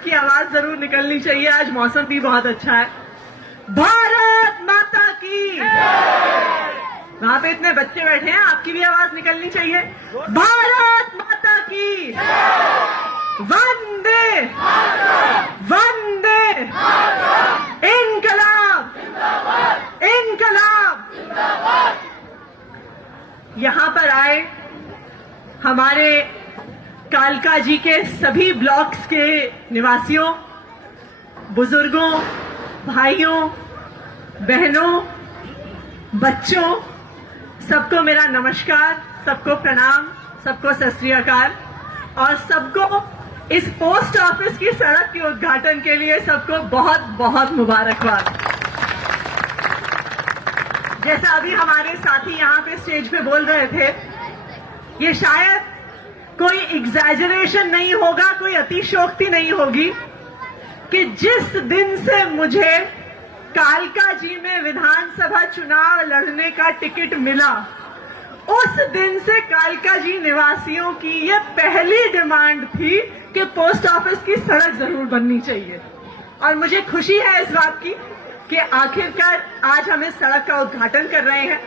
सबकी आवाज जरूर निकलनी चाहिए। आज मौसम भी बहुत अच्छा है। भारत माता की। वहां पे इतने बच्चे बैठे हैं, आपकी भी आवाज निकलनी चाहिए। भारत माता की। वंदे वंदे इनकलाब इनकलाब। यहां पर आए हमारे कालका जी के सभी ब्लॉक्स के निवासियों, बुजुर्गों, भाइयों, बहनों, बच्चों, सबको मेरा नमस्कार, सबको प्रणाम, सबको सत श्री अकाल और सबको इस पोस्ट ऑफिस की सड़क के उद्घाटन के लिए सबको बहुत बहुत मुबारकबाद। जैसा अभी हमारे साथी यहाँ पे स्टेज पे बोल रहे थे, ये शायद कोई एग्जैजरेशन नहीं होगा, कोई अतिशयोक्ति नहीं होगी कि जिस दिन से मुझे कालका जी में विधानसभा चुनाव लड़ने का टिकट मिला, उस दिन से कालका जी निवासियों की ये पहली डिमांड थी कि पोस्ट ऑफिस की सड़क जरूर बननी चाहिए। और मुझे खुशी है इस बात की कि आखिरकार आज हम इस सड़क का उद्घाटन कर रहे हैं।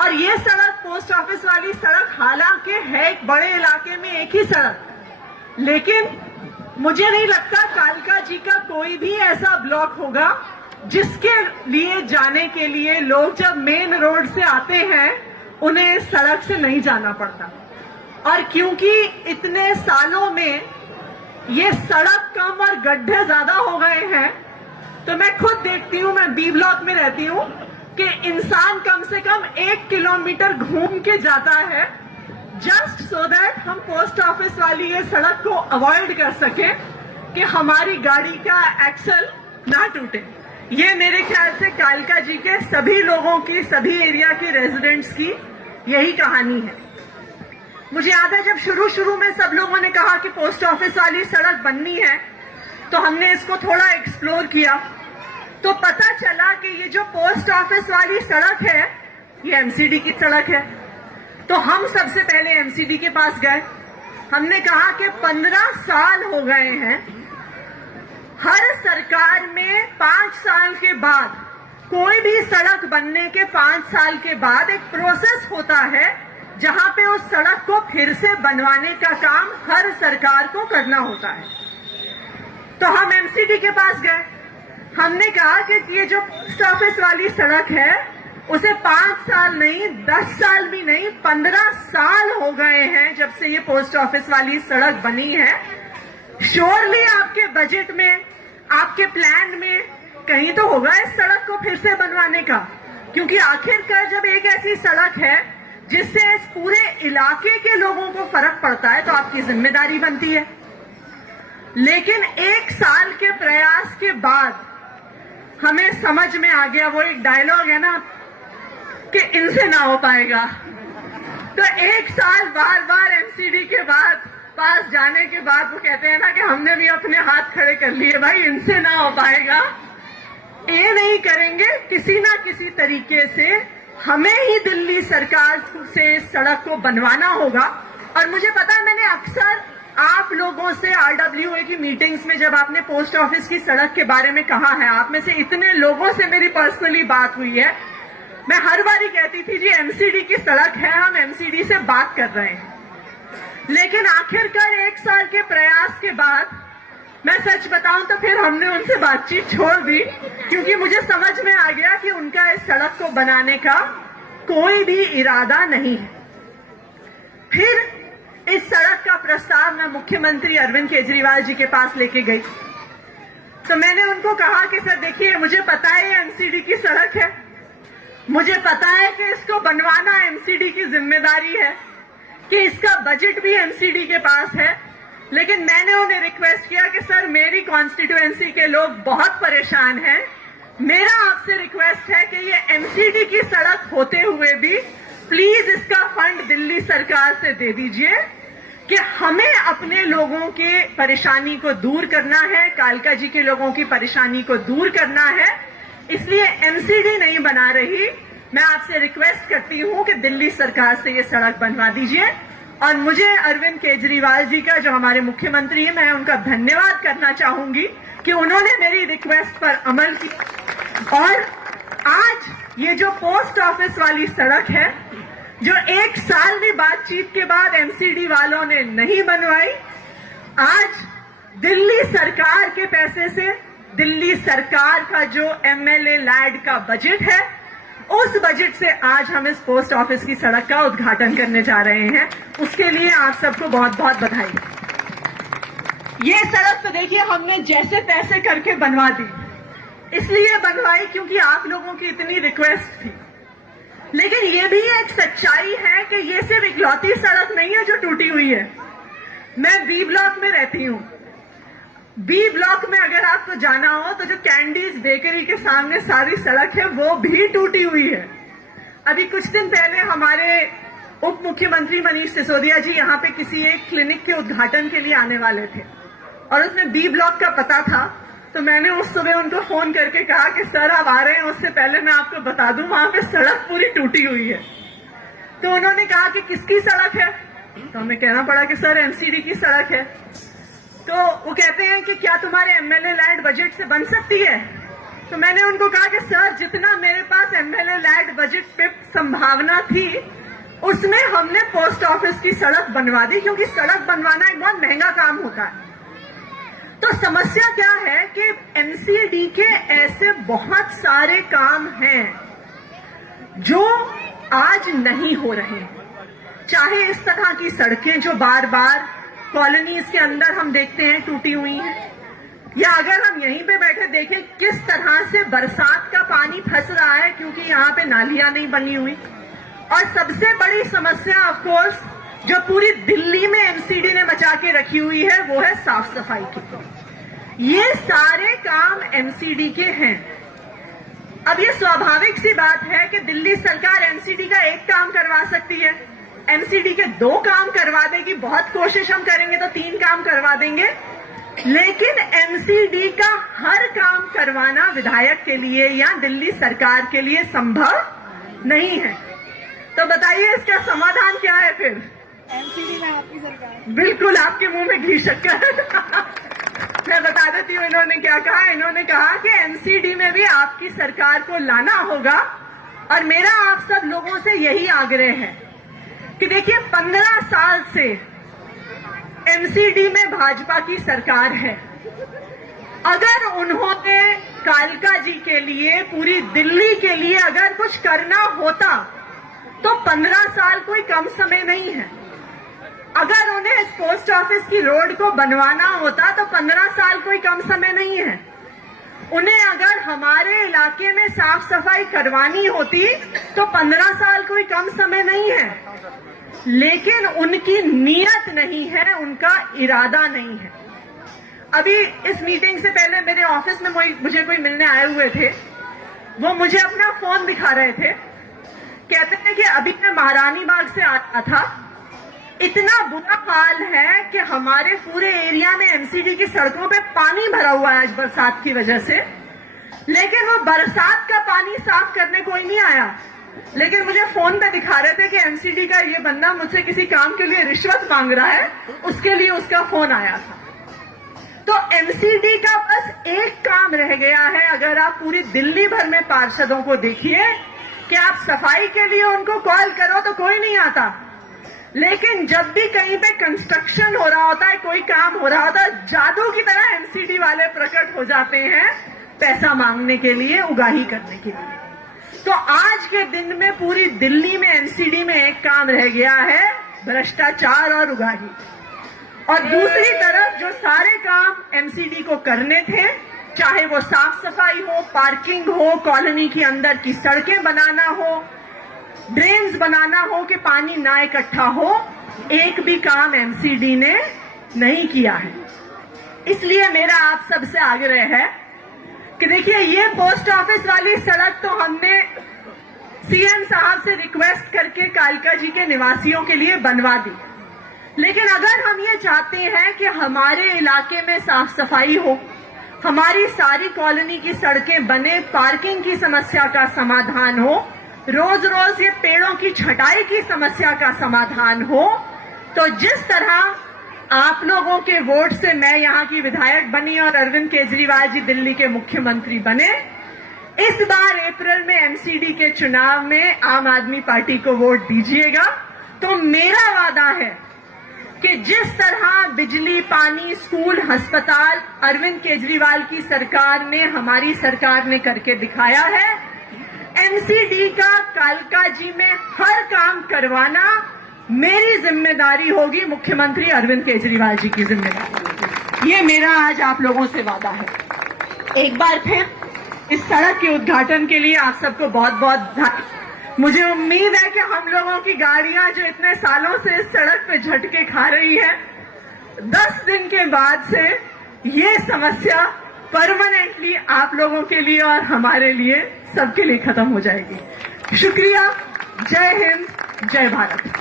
और ये सड़क, पोस्ट ऑफिस वाली सड़क, हालांकि है एक बड़े इलाके में एक ही सड़क, लेकिन मुझे नहीं लगता कालका जी का कोई भी ऐसा ब्लॉक होगा जिसके लिए जाने के लिए लोग जब मेन रोड से आते हैं उन्हें इस सड़क से नहीं जाना पड़ता। और क्योंकि इतने सालों में ये सड़क कम और गड्ढे ज्यादा हो गए हैं, तो मैं खुद देखती हूं, मैं बी ब्लॉक में रहती हूं, कि इंसान कम से कम 1 किलोमीटर घूम के जाता है जस्ट सो दैट हम पोस्ट ऑफिस वाली ये सड़क को अवॉइड कर सके कि हमारी गाड़ी का एक्सल ना टूटे। ये मेरे ख्याल से कालका जी के सभी लोगों की, सभी एरिया के रेजिडेंट्स की यही कहानी है। मुझे याद है जब शुरू में सब लोगों ने कहा कि पोस्ट ऑफिस वाली सड़क बननी है, तो हमने इसको थोड़ा एक्सप्लोर किया, तो पता चला कि ये जो पोस्ट ऑफिस वाली सड़क है ये एमसीडी की सड़क है। तो हम सबसे पहले एमसीडी के पास गए, हमने कहा कि 15 साल हो गए हैं, हर सरकार में 5 साल के बाद, कोई भी सड़क बनने के 5 साल के बाद एक प्रोसेस होता है जहां पे उस सड़क को फिर से बनवाने का काम हर सरकार को करना होता है। तो हम एमसीडी के पास गए, हमने कहा कि ये जो पोस्ट ऑफिस वाली सड़क है उसे 5 साल नहीं, 10 साल भी नहीं, 15 साल हो गए हैं जब से ये पोस्ट ऑफिस वाली सड़क बनी है। श्योरली आपके बजट में, आपके प्लान में कहीं तो होगा इस सड़क को फिर से बनवाने का, क्योंकि आखिरकार जब एक ऐसी सड़क है जिससे इस पूरे इलाके के लोगों को फर्क पड़ता है तो आपकी जिम्मेदारी बनती है। लेकिन 1 साल के प्रयास के बाद हमें समझ में आ गया, वो एक डायलॉग है ना कि इनसे ना हो पाएगा। तो 1 साल बार बार एमसीडी के बाद पास जाने के बाद वो कहते हैं ना कि हमने भी अपने हाथ खड़े कर लिए, भाई इनसे ना हो पाएगा, ये नहीं करेंगे, किसी ना किसी तरीके से हमें ही दिल्ली सरकार से इस सड़क को बनवाना होगा। और मुझे पता है, मैंने अक्सर आप लोगों से आरडब्ल्यूए की मीटिंग्स में जब आपने पोस्ट ऑफिस की सड़क के बारे में कहा है, आप में से इतने लोगों से मेरी पर्सनली बात हुई है, मैं हर बार ही कहती थी जी एमसीडी की सड़क है, हम एमसीडी से बात कर रहे हैं। लेकिन आखिरकार 1 साल के प्रयास के बाद, मैं सच बताऊं तो फिर हमने उनसे बातचीत छोड़ दी, क्योंकि मुझे समझ में आ गया कि उनका इस सड़क को बनाने का कोई भी इरादा नहीं है। फिर इस सड़क का प्रस्ताव मैं मुख्यमंत्री अरविंद केजरीवाल जी के पास लेके गई, तो मैंने उनको कहा कि सर देखिए, मुझे पता है ये एमसीडी की सड़क है, मुझे पता है कि इसको बनवाना एमसीडी की जिम्मेदारी है, कि इसका बजट भी एमसीडी के पास है, लेकिन मैंने उन्हें रिक्वेस्ट किया कि सर मेरी कॉन्स्टिट्यूएंसी के लोग बहुत परेशान हैं, मेरा आपसे रिक्वेस्ट है कि ये एमसीडी की सड़क होते हुए भी प्लीज इसका फंड दिल्ली सरकार से दे दीजिए, कि हमें अपने लोगों के परेशानी को दूर करना है, कालका जी के लोगों की परेशानी को दूर करना है, इसलिए एमसीडी नहीं बना रही, मैं आपसे रिक्वेस्ट करती हूं कि दिल्ली सरकार से ये सड़क बनवा दीजिए। और मुझे अरविंद केजरीवाल जी का, जो हमारे मुख्यमंत्री हैं, मैं उनका धन्यवाद करना चाहूंगी कि उन्होंने मेरी रिक्वेस्ट पर अमल किया। और आज ये जो पोस्ट ऑफिस वाली सड़क है, जो 1 साल की बातचीत के बाद एमसीडी वालों ने नहीं बनवाई, आज दिल्ली सरकार के पैसे से, दिल्ली सरकार का जो एमएलए लैड का बजट है, उस बजट से आज हम इस पोस्ट ऑफिस की सड़क का उद्घाटन करने जा रहे हैं। उसके लिए आप सबको बहुत बहुत बधाई। ये सड़क तो देखिए हमने जैसे तैसे करके बनवा दी, इसलिए बनवाई क्योंकि आप लोगों की इतनी रिक्वेस्ट थी। लेकिन ये भी एक सच्चाई है कि ये सिर्फ इकलौती सड़क नहीं है जो टूटी हुई है। मैं बी ब्लॉक में रहती हूँ। बी ब्लॉक में अगर आपको जाना हो तो जो कैंडीज बेकरी के सामने सारी सड़क है वो भी टूटी हुई है। अभी कुछ दिन पहले हमारे उप मुख्यमंत्री मनीष सिसोदिया जी यहाँ पे किसी एक क्लिनिक के उद्घाटन के लिए आने वाले थे और उसमें बी ब्लॉक का पता था, तो मैंने उस सुबह उनको फोन करके कहा कि सर आप आ रहे हैं, उससे पहले मैं आपको बता दूं वहां पे सड़क पूरी टूटी हुई है। तो उन्होंने कहा कि किसकी सड़क है, तो हमें कहना पड़ा कि सर एमसीडी की सड़क है। तो वो कहते हैं कि क्या तुम्हारे एमएलए लैंड बजट से बन सकती है? तो मैंने उनको कहा कि सर जितना मेरे पास एमएलए लैंड बजट पे संभावना थी, उसमें हमने पोस्ट ऑफिस की सड़क बनवा दी, क्योंकि सड़क बनवाना एक बहुत महंगा काम होता है। तो समस्या क्या है कि एमसीडी के ऐसे बहुत सारे काम हैं जो आज नहीं हो रहे, चाहे इस तरह की सड़कें जो बार बार कॉलोनीज के अंदर हम देखते हैं टूटी हुई हैं, या अगर हम यहीं पे बैठे देखें किस तरह से बरसात का पानी फंस रहा है क्योंकि यहाँ पे नालियां नहीं बनी हुई। और सबसे बड़ी समस्या ऑफ कोर्स जो पूरी दिल्ली में एमसीडी ने मचा के रखी हुई है वो है साफ सफाई की। ये सारे काम एमसीडी के हैं। अब ये स्वाभाविक सी बात है कि दिल्ली सरकार एमसीडी का एक काम करवा सकती है, एमसीडी के 2 काम करवा देगी, बहुत कोशिश हम करेंगे तो 3 काम करवा देंगे, लेकिन एमसीडी का हर काम करवाना विधायक के लिए या दिल्ली सरकार के लिए संभव नहीं है। तो बताइए इसका समाधान क्या है फिर? एमसीडी में आपकी सरकार। बिल्कुल आपके मुंह में घी शक्कर। मैं बता देती हूँ इन्होंने क्या कहा। इन्होंने कहा कि एमसीडी में भी आपकी सरकार को लाना होगा, और मेरा आप सब लोगों से यही आग्रह है कि देखिए 15 साल से एमसीडी में भाजपा की सरकार है। अगर उन्होंने कालका जी के लिए, पूरी दिल्ली के लिए अगर कुछ करना होता तो 15 साल कोई कम समय नहीं है। अगर उन्हें इस पोस्ट ऑफिस की रोड को बनवाना होता तो 15 साल कोई कम समय नहीं है। उन्हें अगर हमारे इलाके में साफ सफाई करवानी होती तो 15 साल कोई कम समय नहीं है। लेकिन उनकी नीयत नहीं है, उनका इरादा नहीं है। अभी इस मीटिंग से पहले मेरे ऑफिस में मुझे कोई मिलने आए हुए थे, वो मुझे अपना फोन दिखा रहे थे। कहते हैं कि अभी मैं महारानी बाग से आया था, इतना बुरा हाल है कि हमारे पूरे एरिया में एमसीडी की सड़कों पे पानी भरा हुआ है आज बरसात की वजह से, लेकिन वो बरसात का पानी साफ करने कोई नहीं आया। लेकिन मुझे फोन पे दिखा रहे थे कि एमसीडी का ये बंदा मुझसे किसी काम के लिए रिश्वत मांग रहा है, उसके लिए उसका फोन आया था। तो एमसीडी का बस एक काम रह गया है। अगर आप पूरी दिल्ली भर में पार्षदों को देखिए कि आप सफाई के लिए उनको कॉल करो तो कोई नहीं आता, लेकिन जब भी कहीं पे कंस्ट्रक्शन हो रहा होता है, कोई काम हो रहा होता है, जादू की तरह एमसीडी वाले प्रकट हो जाते हैं पैसा मांगने के लिए, उगाही करने के लिए। तो आज के दिन में पूरी दिल्ली में एमसीडी में एक काम रह गया है, भ्रष्टाचार और उगाही। और दूसरी तरफ जो सारे काम एमसीडी को करने थे, चाहे वो साफ सफाई हो, पार्किंग हो, कॉलोनी के अंदर की सड़कें बनाना हो, ड्रेन्स बनाना हो कि पानी ना इकट्ठा हो, एक भी काम एमसीडी ने नहीं किया है। इसलिए मेरा आप सबसे आग्रह है कि देखिए ये पोस्ट ऑफिस वाली सड़क तो हमने सीएम साहब से रिक्वेस्ट करके कालका जी के निवासियों के लिए बनवा दी, लेकिन अगर हम ये चाहते हैं कि हमारे इलाके में साफ सफाई हो, हमारी सारी कॉलोनी की सड़कें बने, पार्किंग की समस्या का समाधान हो, रोज रोज ये पेड़ों की छटाई की समस्या का समाधान हो, तो जिस तरह आप लोगों के वोट से मैं यहां की विधायक बनी और अरविंद केजरीवाल जी दिल्ली के मुख्यमंत्री बने, इस बार अप्रैल में एमसीडी के चुनाव में आम आदमी पार्टी को वोट दीजिएगा। तो मेरा वादा है कि जिस तरह बिजली, पानी, स्कूल, अस्पताल अरविंद केजरीवाल की सरकार में, हमारी सरकार ने करके दिखाया है, एमसीडी का कालका जी में हर काम करवाना मेरी जिम्मेदारी होगी, मुख्यमंत्री अरविंद केजरीवाल जी की जिम्मेदारी होगी। ये मेरा आज आप लोगों से वादा है। एक बार फिर इस सड़क के उद्घाटन के लिए आप सबको बहुत बहुत धन्यवाद। मुझे उम्मीद है कि हम लोगों की गाड़ियां जो इतने सालों से इस सड़क पे झटके खा रही है, 10 दिन के बाद से ये समस्या परमानेंटली आप लोगों के लिए और हमारे लिए, सबके लिए खत्म हो जाएगी। शुक्रिया। जय हिंद, जय भारत।